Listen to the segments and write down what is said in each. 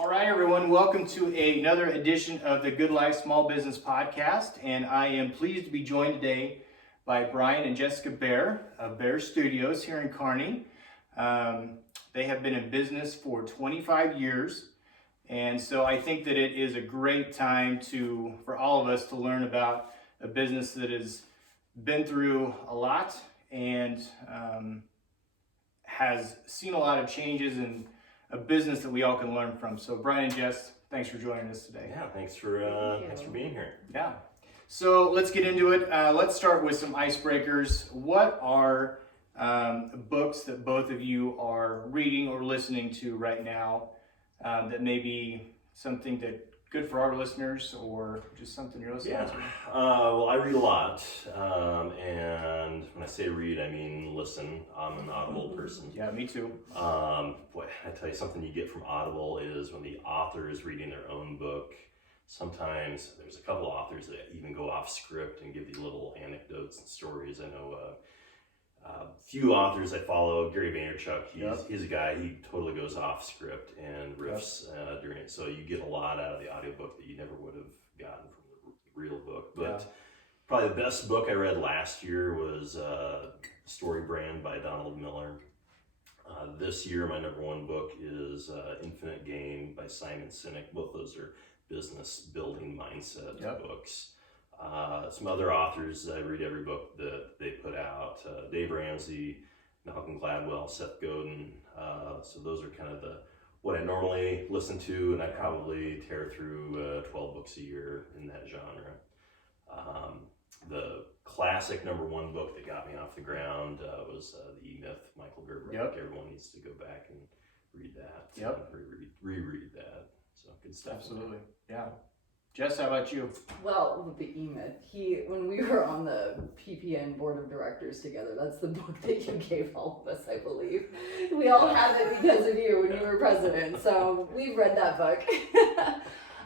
All right, everyone, welcome to another edition of the Good Life Small Business Podcast, and I am pleased to be joined today by Brian and Jessica Baer of Baer Studios here in Kearney. They have been in business for 25 years, and so I think that it is a great time for all of us to learn about a business that has been through a lot and has seen a lot of changes and a business that we all can learn from. So Brian and Jess, thanks for joining us today. Yeah, thanks for being here. Yeah. So let's get into it. Let's start with some icebreakers. What are books that both of you are reading or listening to right now that may be something that good for our listeners or just something you're listening to? Well, I read a lot, and when I say read, I mean listen. I'm an Audible person. Yeah, me too. Boy, I tell you, something you get from Audible is when the author is reading their own book. Sometimes there's a couple authors that even go off script and give you little anecdotes and stories. I know few authors I follow, Gary Vaynerchuk, he's a guy, he totally goes off script and riffs during it. So you get a lot out of the audiobook that you never would have gotten from the real book. But probably the best book I read last year was Story Brand by Donald Miller. This year, my number one book is Infinite Game by Simon Sinek. Both those are business building mindset books. Some other authors, I read every book that they put out. Dave Ramsey, Malcolm Gladwell, Seth Godin. So those are kind of what I normally listen to, and I probably tear through 12 books a year in that genre. The classic number one book that got me off the ground was The E-Myth, Michael Gerber. I think everyone needs to go back and read that. And reread that. So good stuff. Absolutely. Yeah. Jess, how about you? Well, with the E-Myth, when we were on the PPN board of directors together, that's the book that you gave all of us, I believe. We all have it because of you when you were president, so we've read that book.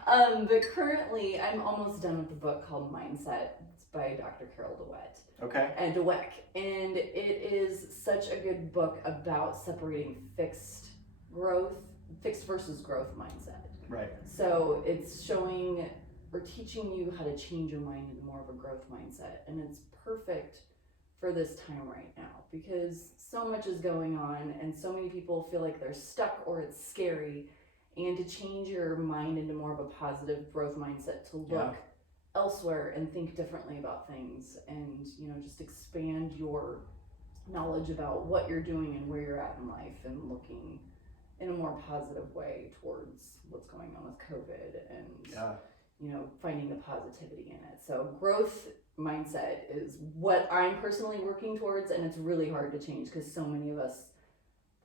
But currently, I'm almost done with the book called Mindset. It's by Dr. Carol Dweck. And it is such a good book about separating fixed versus growth mindset. Right. So it's showing or teaching you how to change your mind into more of a growth mindset. And it's perfect for this time right now because so much is going on and so many people feel like they're stuck or it's scary. And to change your mind into more of a positive growth mindset, to look elsewhere and think differently about things and, just expand your knowledge about what you're doing and where you're at in life and looking in a more positive way towards what's going on with COVID and, finding the positivity in it. So growth mindset is what I'm personally working towards, and it's really hard to change because so many of us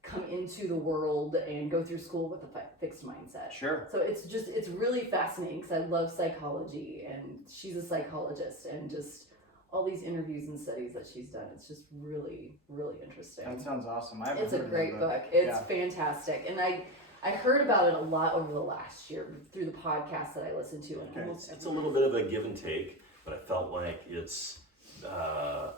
come into the world and go through school with a fixed mindset. Sure. So it's really fascinating because I love psychology and she's a psychologist and just all these interviews and studies that she's done. It's just really, really interesting. That sounds awesome. It's a great book. It's fantastic. And I heard about it a lot over the last year through the podcast that I listened to. And it's a little bit of a give and take, but I felt like it's a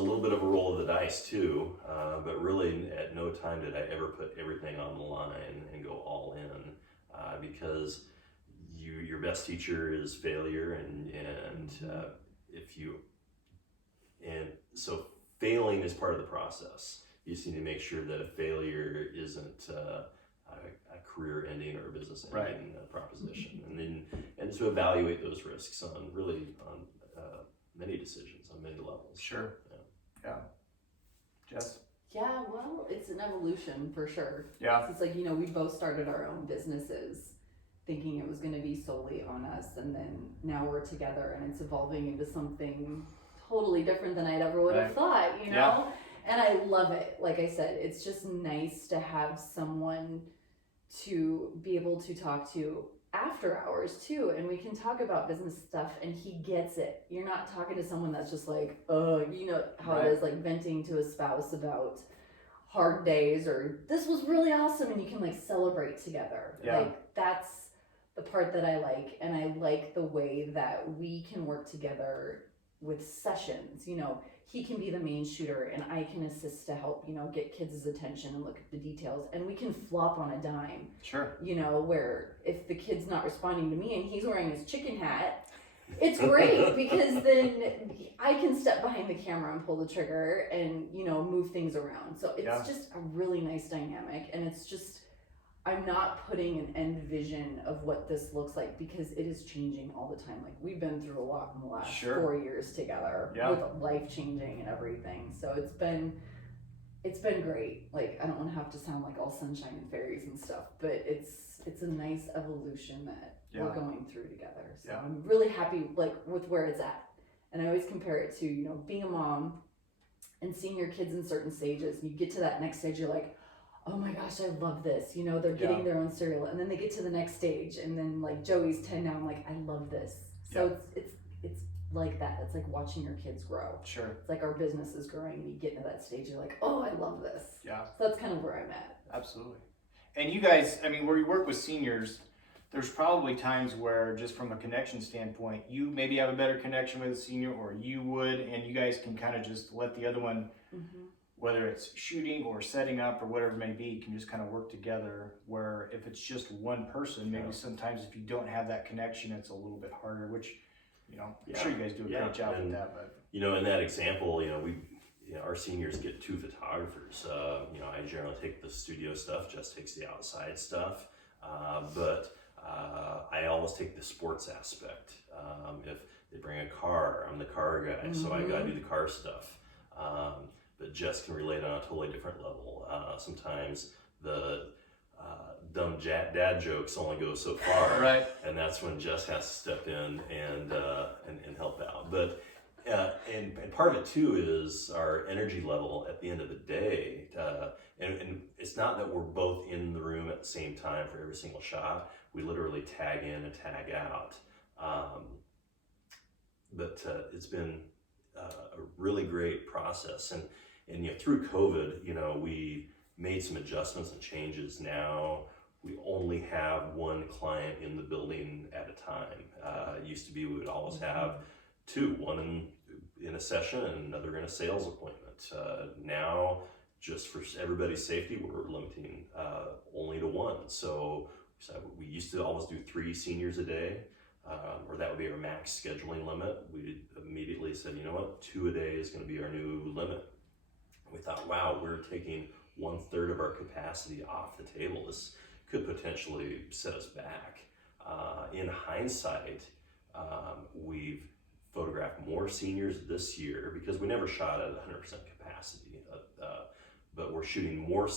little bit of a roll of the dice too. But really at no time did I ever put everything on the line and go all in because your best teacher is failure and so failing is part of the process. You just need to make sure that a failure isn't a career ending or a business ending proposition, and to evaluate those risks on many decisions on many levels. Sure. Yeah. Jess? Yeah, well, it's an evolution for sure. Yeah. It's like, we both started our own businesses thinking it was going to be solely on us, and then now we're together and it's evolving into something totally different than I'd ever would have thought, Yeah. And I love it. Like I said, it's just nice to have someone to be able to talk to after hours too, and we can talk about business stuff and he gets it. You're not talking to someone that's just like, you know how it is, like venting to a spouse about hard days or this was really awesome, and you can like celebrate together. Like that's the part that I like, and I like the way that we can work together with sessions. he can be the main shooter and I can assist to help, get kids' attention and look at the details. And we can flop on a dime. Sure. Where if the kid's not responding to me and he's wearing his chicken hat, it's great because then I can step behind the camera and pull the trigger and, move things around. So it's just a really nice dynamic. And it's just, I'm not putting an end vision of what this looks like because it is changing all the time. Like we've been through a lot in the last 4 years together with life changing and everything. So it's been great. Like I don't want to have to sound like all sunshine and fairies and stuff, but it's a nice evolution that we're going through together. So I'm really happy with where it's at. And I always compare it to, being a mom and seeing your kids in certain stages. And you get to that next stage, you're like, oh my gosh, I love this. They're getting their own cereal. And then they get to the next stage. And then like Joey's 10 now, I'm like, I love this. So it's like that. It's like watching your kids grow. Sure. It's like our business is growing and you get into that stage, you're like, oh, I love this. Yeah. So that's kind of where I'm at. Absolutely. And you guys, where you work with seniors, there's probably times where just from a connection standpoint, you maybe have a better connection with a senior or you would, and you guys can kind of just let the other one, whether it's shooting or setting up or whatever it may be, can just kind of work together, where if it's just one person, maybe sometimes if you don't have that connection, it's a little bit harder, which, I'm sure you guys do a great job with that. But in that example, our seniors get 2 photographers. I generally take the studio stuff, Jess takes the outside stuff, but I always take the sports aspect. If they bring a car, I'm the car guy, so I gotta do the car stuff. But Jess can relate on a totally different level. Sometimes the dumb dad jokes only go so far, right? And that's when Jess has to step in and help out. But and part of it too is our energy level at the end of the day. And it's not that we're both in the room at the same time for every single shot. We literally tag in and tag out. But it's been a really great process. And through COVID, we made some adjustments and changes. Now we only have one client in the building at a time. It used to be we would always have 2, one in a session and another in a sales appointment. Now, just for everybody's safety, we're limiting only to 1. So we used to always do 3 seniors a day, or that would be our max scheduling limit. We immediately said, 2 a day is going to be our new limit. We thought, wow, we're taking 1/3 of our capacity off the table. This could potentially set us back. In hindsight, we've photographed more seniors this year because we never shot at 100% capacity, but we're shooting more.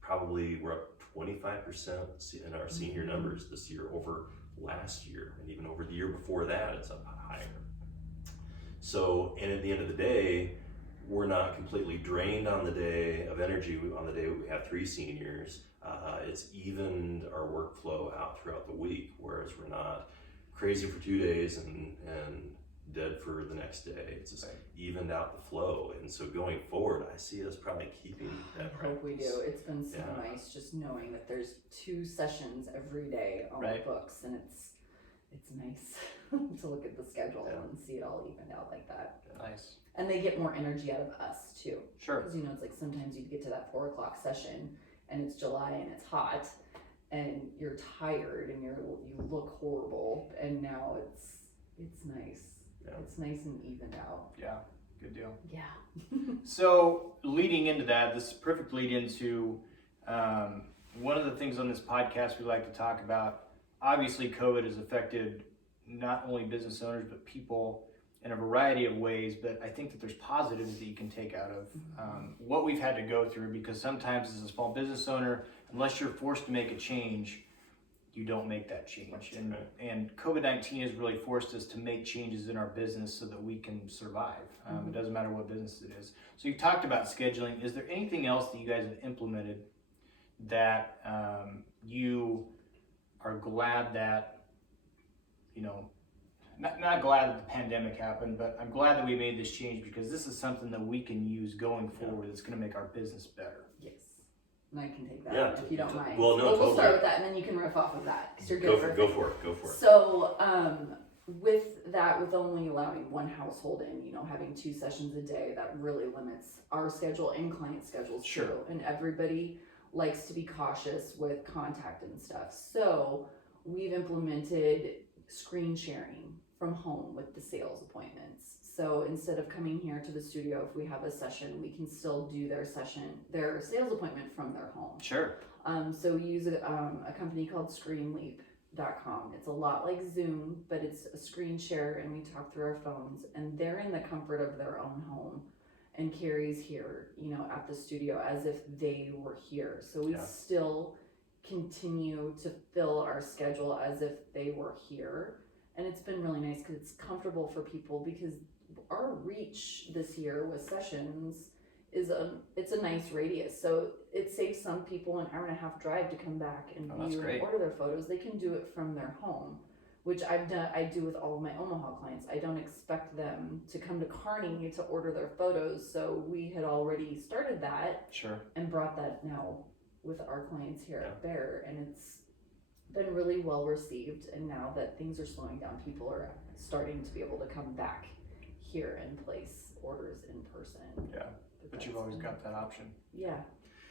Probably we're up 25% in our senior numbers this year over last year, and even over the year before that, it's up higher. So, and at the end of the day, we're not completely drained on the day of energy. On the day we have 3 seniors, it's evened our workflow out throughout the week, whereas we're not crazy for 2 days and dead for the next day. It's just evened out the flow. And so going forward, I see us probably keeping that I hope we do. It's been so nice just knowing that there's 2 sessions every day on the books, and it's nice to look at the schedule and see it all evened out like that. Nice. And they get more energy out of us too. Sure. Because it's like sometimes you get to that 4 o'clock session and it's July and it's hot and you're tired and you look horrible, and now it's nice. Yeah. It's nice and evened out. Yeah, good deal. Yeah. So leading into that, this is a perfect lead into one of the things on this podcast we like to talk about. Obviously, COVID has affected not only business owners, but people in a variety of ways, but I think that there's positives that you can take out of what we've had to go through, because sometimes as a small business owner, unless you're forced to make a change, you don't make that change. And COVID-19 has really forced us to make changes in our business so that we can survive. It doesn't matter what business it is. So you talked about scheduling. Is there anything else that you guys have implemented that you are glad that, not glad that the pandemic happened, but I'm glad that we made this change, because this is something that we can use going forward that's going to make our business better. Yes. And I can take that if you don't mind. Well, no, we'll start with that, and then you can riff off of that, because you're good. Go for it. So with that, with only allowing one household in, you know, having 2 sessions a day, that really limits our schedule and client schedules Sure. too. And everybody likes to be cautious with contact and stuff. So we've implemented screen sharing from home with the sales appointments. So instead of coming here to the studio, if we have a session, we can still do their sales appointment from their home. Sure. So we use a company called ScreenLeap.com. It's a lot like Zoom, but it's a screen share, and we talk through our phones, and they're in the comfort of their own home, and Carrie's here, you know, at the studio as if they were here. So we still continue to fill our schedule as if they were here, and it's been really nice because it's comfortable for people, because our reach this year with sessions is it's a nice radius, so it saves some people an hour and a half drive to come back and view and order their photos. They can do it from their home, which I do with all of my Omaha clients. I don't expect them to come to Kearney to order their photos, so we had already started that. Sure. And brought that now with our clients here at Baer, and it's been really well received. And now that things are slowing down, people are starting to be able to come back here and place orders in person. Yeah. But you've always got that option. Yeah,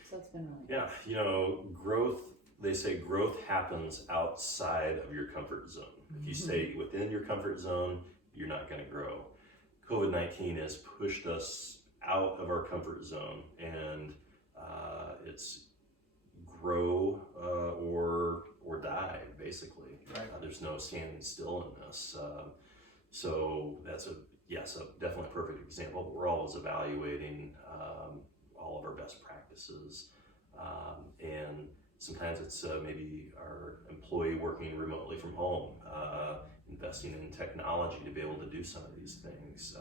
so it's been really Yeah, you know, growth, they say growth happens outside of your comfort zone. If you stay within your comfort zone, you're not going to grow. COVID-19 has pushed us out of our comfort zone, and it's grow or die, basically. Right. There's no standing still in this. So that's definitely a perfect example. But we're always evaluating all of our best practices, and sometimes it's maybe our employee working remotely from home, investing in technology to be able to do some of these things,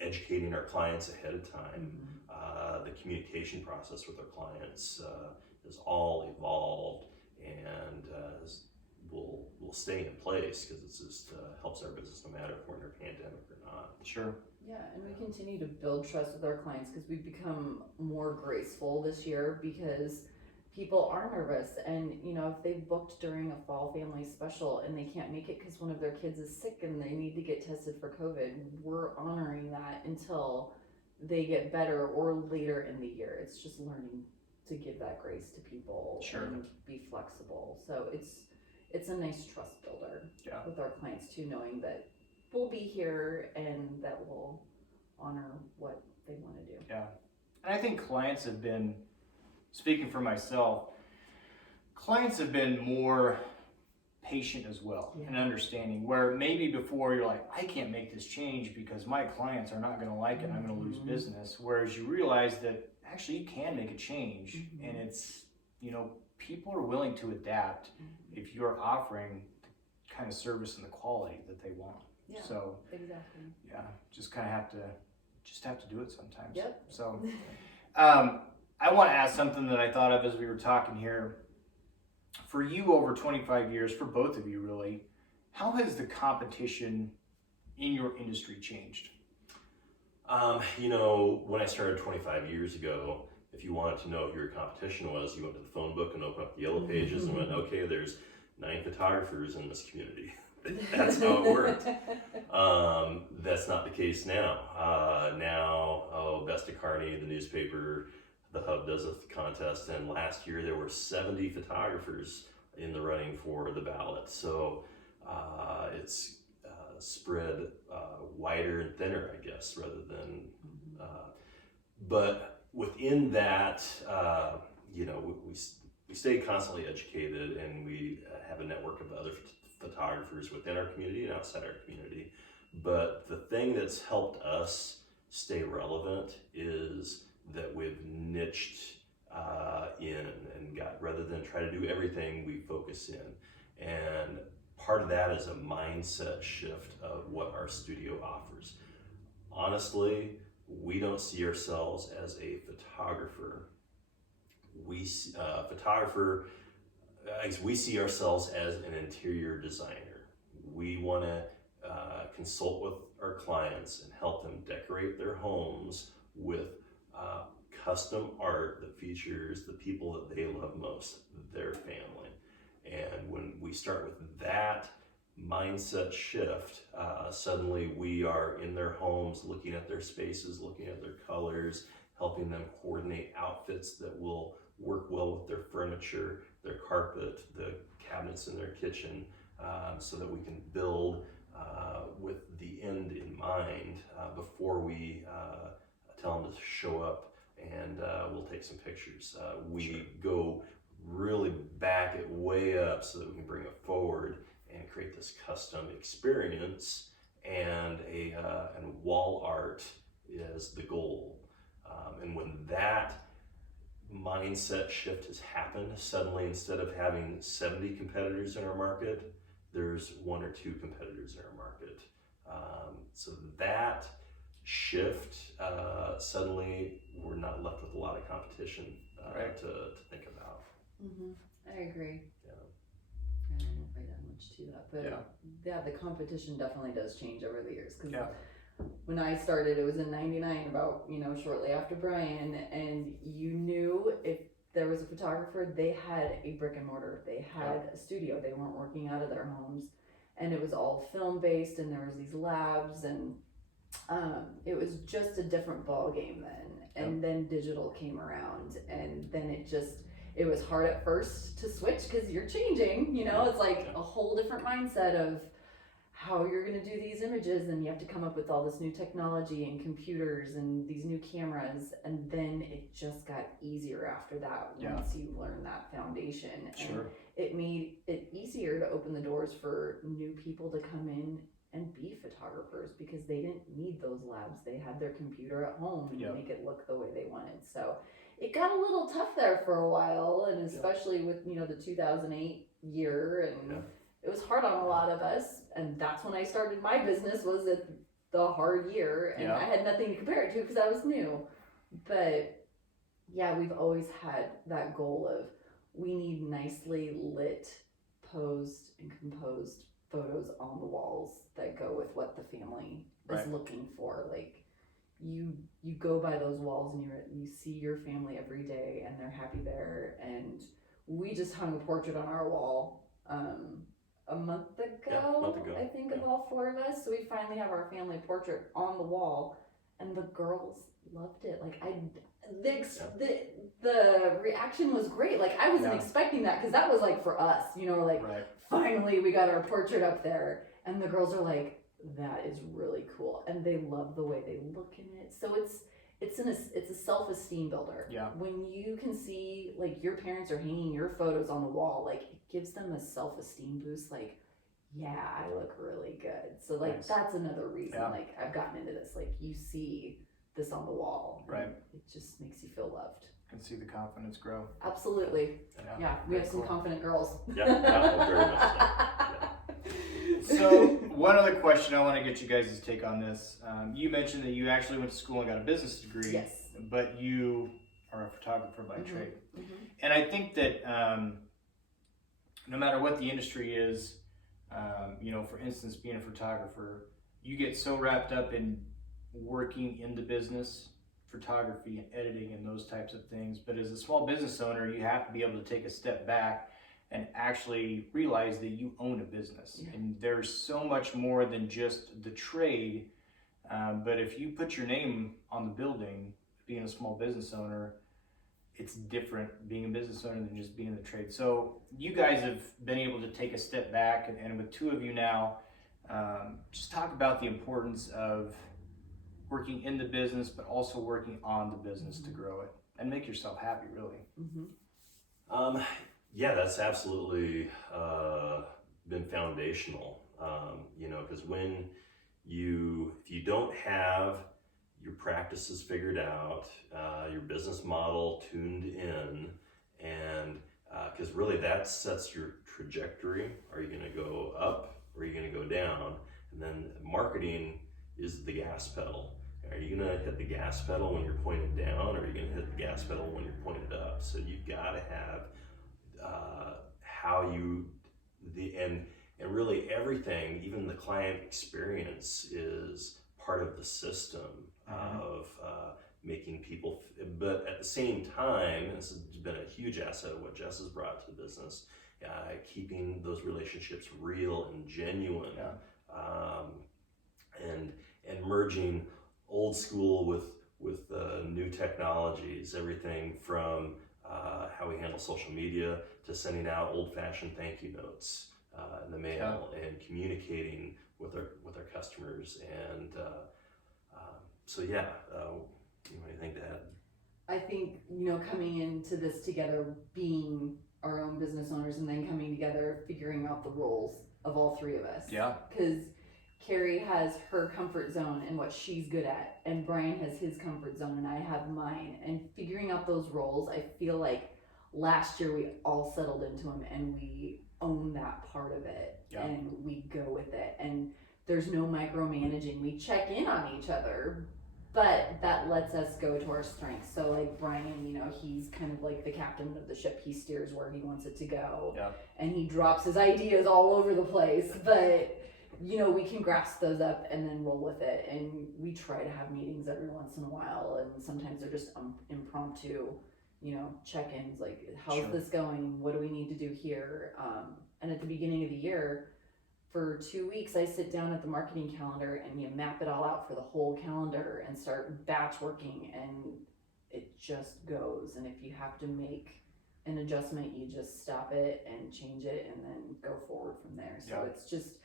educating our clients ahead of time. The communication process with our clients has all evolved, and will stay in place because it just helps our business no matter if we're in a pandemic or not. Sure. Yeah, and we continue to build trust with our clients because we've become more graceful this year, because people are nervous, and you know, if they've booked during a fall family special and they can't make it because one of their kids is sick and they need to get tested for COVID, we're honoring that until they get better or later in the year. It's just learning to give that grace to people. Sure. And be flexible. So it's a nice trust builder with our clients too, knowing that we'll be here and that we'll honor what they want to do. Yeah. And I think clients have been, speaking for myself, clients have been more patient as well and understanding, where maybe before you're like, I can't make this change because my clients are not going to like it, I'm going to lose business. Whereas you realize that actually you can make a change, and it's, you know, people are willing to adapt if you're offering the kind of service and the quality that they want. Yeah, so exactly. Yeah, just kind of have to do it sometimes. Yep. So I want to ask something that I thought of as we were talking here. For you, over 25 years, for both of you really, how has the competition in your industry changed? You know, when I started 25 years ago, if you wanted to know what your competition was, you went to the phone book and opened up the yellow pages and went, okay, there's 9 photographers in this community. That's how it worked. That's not the case now. Best of Kearney, the newspaper, the Hub does a contest, and last year there were 70 photographers in the running for the ballot. So it's spread wider and thinner, I guess, rather than. But within that, you know, we stay constantly educated, and we have a network of other photographers within our community and outside our community. But the thing that's helped us stay relevant is that we've niched in and got, rather than try to do everything, we focus in. And part of that is a mindset shift of what our studio offers. Honestly, we don't see ourselves as a photographer. We see ourselves as an interior designer. We want to consult with our clients and help them decorate their homes with custom art that features the people that they love most, their family. And when we start with that mindset shift. Suddenly we are in their homes, looking at their spaces, looking at their colors, helping them coordinate outfits that will work well with their furniture, their carpet, the cabinets in their kitchen, so that we can build with the end in mind before we tell them to show up, and we'll take some pictures. We go really back it way up so that we can bring it forward and create this custom experience, and wall art is the goal. And when that mindset shift has happened, suddenly instead of having 70 competitors in our market, there's 1 or 2 competitors in our market. So that shift, suddenly we're not left with a lot of competition Right. to think about. I agree. Yeah. I don't know if I add much to that, but yeah, the competition definitely does change over the years. Because when I started, it was in '99, about shortly after Brian, and you knew if there was a photographer, they had a brick and mortar, they had a studio, they weren't working out of their homes, and it was all film based, and there was these labs, and it was just a different ball game then. And then digital came around, and then it was hard at first to switch because you're changing, it's like a whole different mindset of how you're going to do these images, and you have to come up with all this new technology and computers and these new cameras, and then it just got easier after that once you learn that foundation. And it made it easier to open the doors for new people to come in and be photographers, because they didn't need those labs. They had their computer at home and make it look the way they wanted. So it got a little tough there for a while, and especially with the 2008 year, and it was hard on a lot of us. And that's when I started my business, was at the hard year, and I had nothing to compare it to because I was new. But yeah, we've always had that goal of, we need nicely lit, posed and composed photos on the walls that go with what the family is looking for. Like, you go by those walls and you see your family every day, and they're happy there. And we just hung a portrait on our wall a month ago, I think, of all 4 of us. So we finally have our family portrait on the wall, and the girls loved it. Like, the reaction was great. Like, I wasn't expecting that, because that was like for us, finally we got our portrait up there, and the girls are like, that is really cool, and they love the way they look in it. So it's a self-esteem builder. When you can see, like, your parents are hanging your photos on the wall, like, it gives them a self-esteem boost. Like, yeah, I look really good. So like, that's another reason like I've gotten into this. Like, you see this on the wall, it just makes you feel loved. And see the confidence grow. Absolutely. We have some confident girls. Very much so. So one other question I want to get you guys' take on this. You mentioned that you actually went to school and got a business degree. Yes. But you are a photographer by trade. And I think that no matter what the industry is, for instance, being a photographer, you get so wrapped up in working in the business, photography and editing and those types of things. But as a small business owner, you have to be able to take a step back and actually realize that you own a business. And there's so much more than just the trade. But if you put your name on the building, being a small business owner, it's different being a business owner than just being in the trade. So you guys have been able to take a step back, and with 2 of you now, just talk about the importance of working in the business, but also working on the business to grow it and make yourself happy, really. That's absolutely been foundational, because if you don't have your practices figured out, your business model tuned in, and because really that sets your trajectory. Are you going to go up, or are you going to go down? And then marketing is the gas pedal. Are you going to hit the gas pedal when you're pointed down, or are you going to hit the gas pedal when you're pointed up? So you've got to have and really everything, even the client experience, is part of the system of making people. But at the same time, this has been a huge asset of what Jess has brought to the business, keeping those relationships real and genuine, and merging old school with new technologies, everything from how we handle social media to sending out old-fashioned thank you notes in the mail, and communicating with our customers. And so yeah, anything to add? I think, coming into this together, being our own business owners, and then coming together, figuring out the roles of all three of us. Yeah. Because Carrie has her comfort zone and what she's good at, and Brian has his comfort zone and I have mine. And figuring out those roles, I feel like last year we all settled into them and we own that part of it, and we go with it. And there's no micromanaging. We check in on each other, but that lets us go to our strengths. So like Brian, he's kind of like the captain of the ship. He steers where he wants it to go, and he drops his ideas all over the place, but we can grasp those up and then roll with it. And we try to have meetings every once in a while, and sometimes they're just impromptu, check-ins, like, how's this going? What do we need to do here? And at the beginning of the year, for 2 weeks, I sit down at the marketing calendar and you map it all out for the whole calendar and start batch working, and it just goes. And if you have to make an adjustment, you just stop it and change it and then go forward from there. So it's just,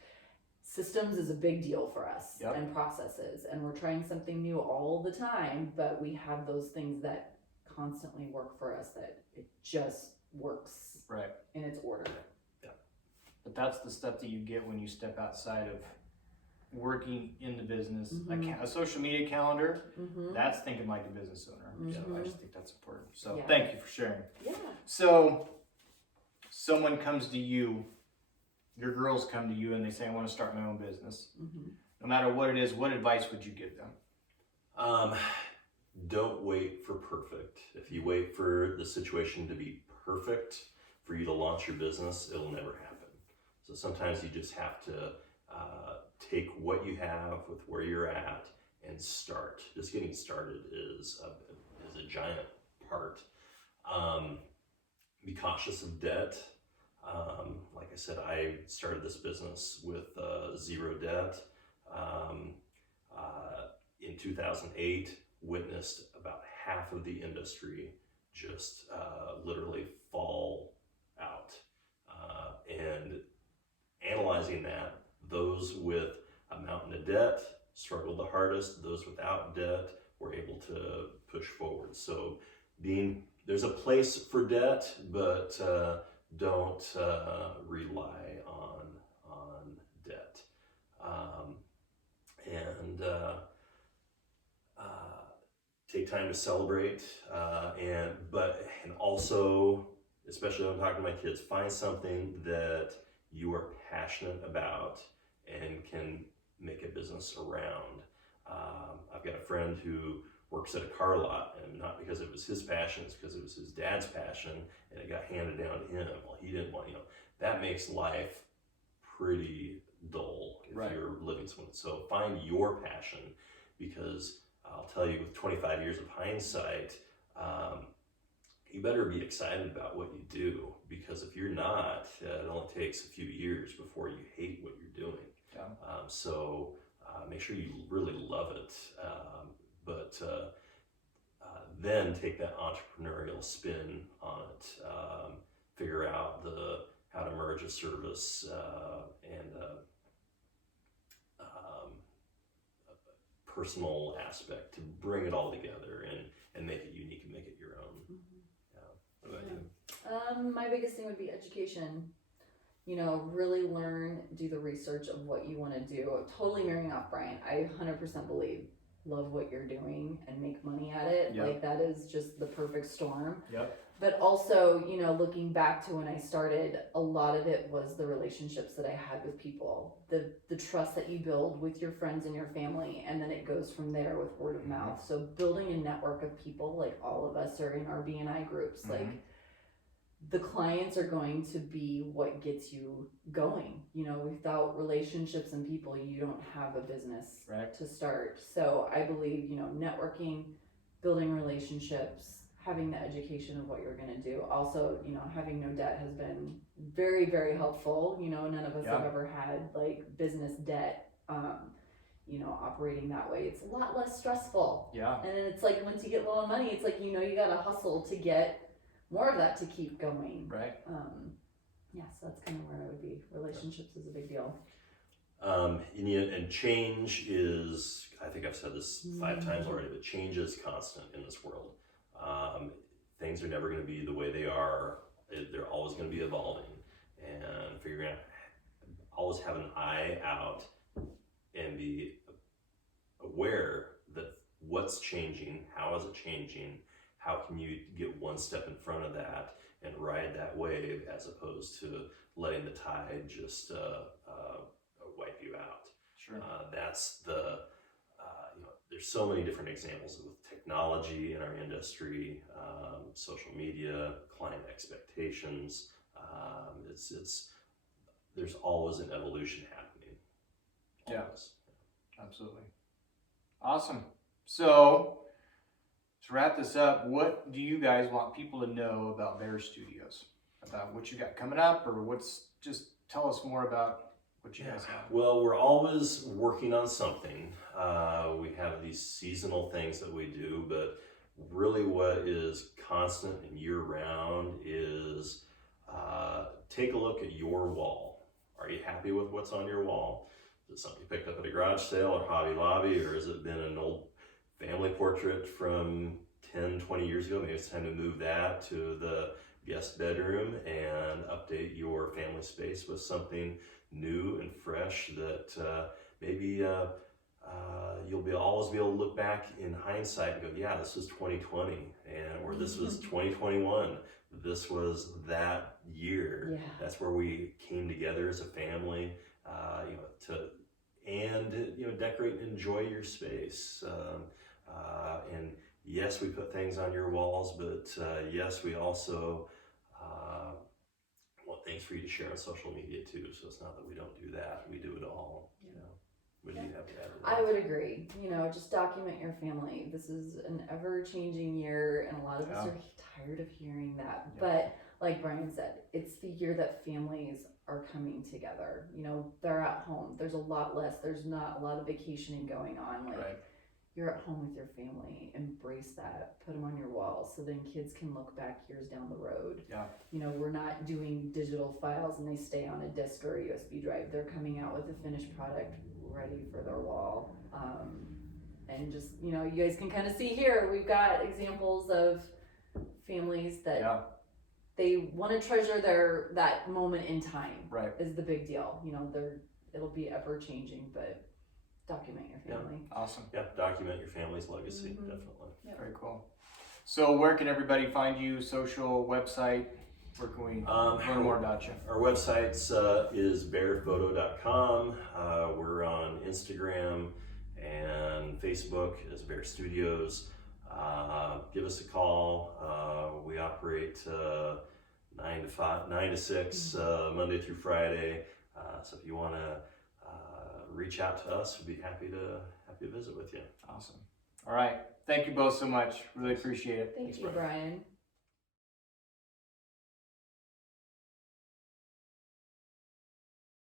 systems is a big deal for us, and processes, and we're trying something new all the time, but we have those things that constantly work for us, that it just works in its order. But that's the stuff that you get when you step outside of working in the business. A social media calendar, that's thinking like a business owner. So I just think that's important. So thank you for sharing. So someone comes to you, your girls come to you and they say, I want to start my own business. No matter what it is, what advice would you give them? Don't wait for perfect. If you wait for the situation to be perfect for you to launch your business, it'll never happen. So sometimes you just have to take what you have with where you're at and start. Just getting started is a giant part. Be cautious of debt. Like I said, I started this business with zero debt. In 2008, witnessed about half of the industry just literally fall out. And analyzing that, those with a mountain of debt struggled the hardest. Those without debt were able to push forward. So there's a place for debt, but don't rely on debt. And take time to celebrate, and also, especially when I'm talking to my kids, find something that you are passionate about and can make a business around. I've got a friend who works at a car lot, and not because it was his passion, it's because it was his dad's passion, and it got handed down to him. Well, he didn't want, that makes life pretty dull if you're living someone. So find your passion, because I'll tell you, with 25 years of hindsight, you better be excited about what you do, because if you're not, it only takes a few years before you hate what you're doing. So make sure you really love it, but then take that entrepreneurial spin on it. Figure out how to merge a service and a personal aspect to bring it all together and make it unique and make it your own. What about you? My biggest thing would be education. Really learn, do the research of what you want to do. Totally marrying off Brian. I 100% believe, love what you're doing and make money at it. Like, that is just the perfect storm. But also, looking back to when I started, a lot of it was the relationships that I had with people, the trust that you build with your friends and your family, and then it goes from there with word of mouth. So building a network of people, like all of us are in our BNI groups, like, the clients are going to be what gets you going. Without relationships and people, you don't have a business to start. So I believe, networking, building relationships, having the education of what you're going to do. Also, having no debt has been very, very helpful. None of us have ever had like business debt, operating that way. It's a lot less stressful. Yeah. And it's like, once you get a little money, it's like, you got to hustle to get more of that to keep going. Right. So that's kind of where I would be. Relationships is a big deal. And change is, I think I've said this 5 times already, but change is constant in this world. Things are never going to be the way they are. They're always going to be evolving, and figuring out, always have an eye out and be aware that what's changing, how is it changing, how can you get one step in front of that and ride that wave, as opposed to letting the tide just wipe you out. Sure. That's the there's so many different examples with technology in our industry, social media, client expectations. There's always an evolution happening. Always. Yeah, absolutely. Awesome. So to wrap this up, what do you guys want people to know about Baer Studios? About what you got coming up, or just tell us more about what you guys have. Well, we're always working on something. We have these seasonal things that we do, but really what is constant and year-round is take a look at your wall. Are you happy with what's on your wall? Is it something you picked up at a garage sale or Hobby Lobby, or has it been an old family portrait from 10, 20 years ago? Maybe it's time to move that to the guest bedroom and update your family space with something new and fresh that maybe you'll always be able to look back in hindsight and go, yeah, this was 2020, or this was 2021. This was that year. Yeah. That's where we came together as a family, decorate and enjoy your space. And yes, we put things on your walls, but yes, we also want things for you to share on social media too. So it's not that we don't do that; we do it all. What do you have to add? I would agree. Just document your family. This is an ever-changing year, and a lot of us are tired of hearing that. Yeah. But like Brian said, it's the year that families are coming together. They're at home. There's a lot less. There's not a lot of vacationing going on. You're at home with your family. Embrace that. Put them on your wall so then kids can look back years down the road. Yeah. We're not doing digital files and they stay on a disk or a USB drive. They're coming out with a finished product ready for their wall. And just, you guys can kind of see here, we've got examples of families that they want to treasure that moment in time. Right. Is the big deal. It'll be ever changing, but document your family. Yeah. Awesome. Yeah, document your family's legacy, definitely. Yep. Very cool. So where can everybody find you? Social, website? Where can we learn more about you? Our website is baerphoto.com. We're on Instagram and Facebook as Baer Studios. Give us a call. We operate 9 to 6, Monday through Friday. So if you want to reach out to us, we'd be happy to visit with you. Awesome. All right. Thank you both so much. Really appreciate it. Thanks, Brian.